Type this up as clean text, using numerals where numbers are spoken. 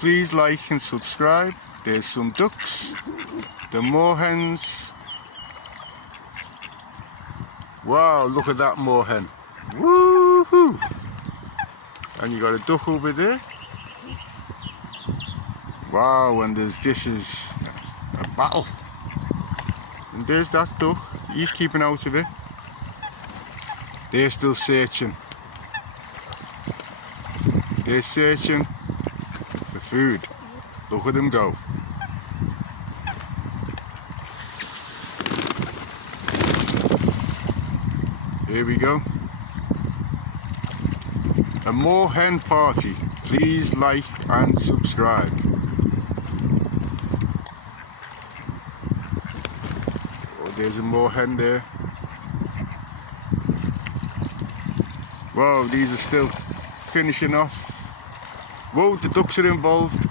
please like and subscribe. There's some ducks, the moorhens. Wow, look at that moorhen. Woohoo! And you got a duck over there. Wow, and this is a battle. And there's that duck. He's keeping out of it. They're still searching. They're searching for food. Look at them go. Here we go. A moorhen party. Please like and subscribe. Oh, there's a moorhen there. Wow, these are still finishing off. Whoa, the ducks are involved.